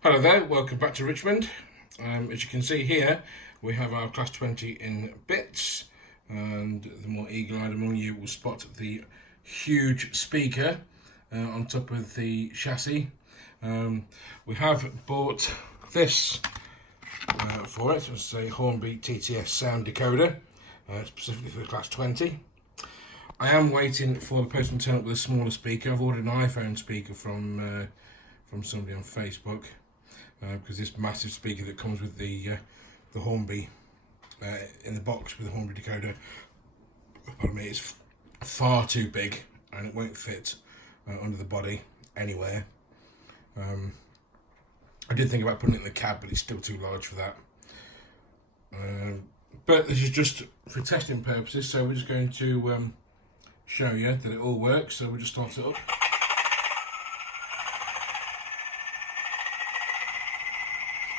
Hello there, welcome back to Richmond. As you can see here, we have our Class 20 in bits, and the more eagle-eyed among you will spot the huge speaker on top of the chassis. We have bought this for it. It's a Hornby TTS sound decoder, specifically for the Class 20. I am waiting for the postman to turn up with a smaller speaker. I've ordered an iPhone speaker from somebody on Facebook. Because this massive speaker that comes with the Hornby in the box with the Hornby decoder, pardon me, it's far too big and it won't fit under the body anywhere. I did think about putting it in the cab, but it's still too large for that. But this is just for testing purposes, so we're just going to show you that it all works. So we'll just start it up.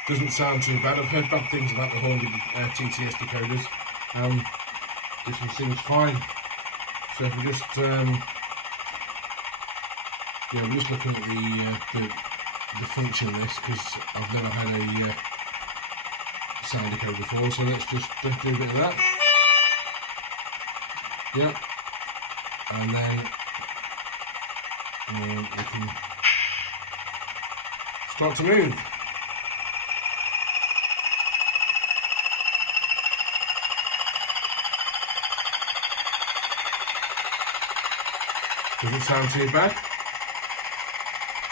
Doesn't sound too bad. I've heard bad things about the Hornby TTS decoders. This one seems fine. So if we just, we're just looking at the function of this, because I've never had a sound decoder before. So let's just do a bit of that. Yep. And then we can start to move. Doesn't sound too bad.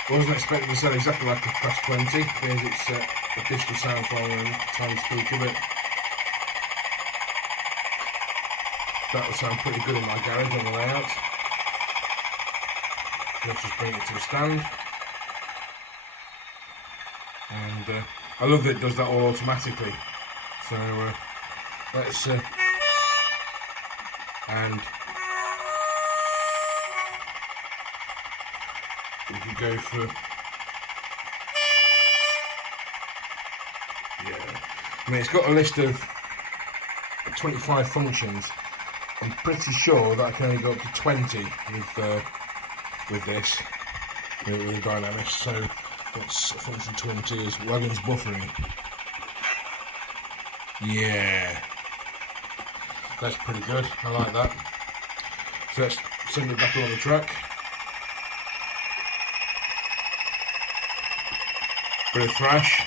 I wasn't expecting to sound exactly like a Class 20, because it's a digital sound file and tiny speaker, but that will sound pretty good in my garage on the layout. Let's just bring it to a stand. And I love that it does that all automatically. So let's and we could go for, I mean, it's got a list of 25 functions. I'm pretty sure that I can only go up to 20 with this, with the dynamics. So what's function 20 is wagons buffering. Yeah, that's pretty good. I like that. So let's send it back along the track. Bit of thrash.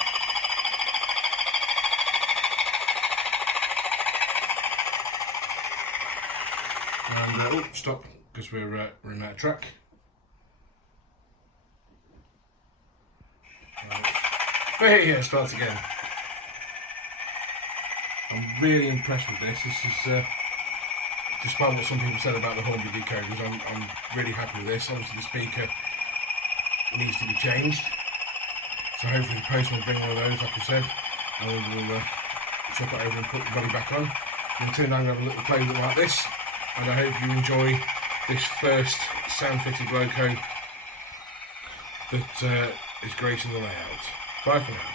And stop, because we're in that track. Hey, start again. I'm really impressed with this. This is, despite what some people said about the Hornby decoders, I'm really happy with this. Obviously the speaker needs to be changed. So hopefully the postman will bring one of those, like I said, and we'll swap it over and put the body back on. And turn around and have a little play with it like this. And I hope you enjoy this first sound-fitted loco that is gracing the layout. Bye for now.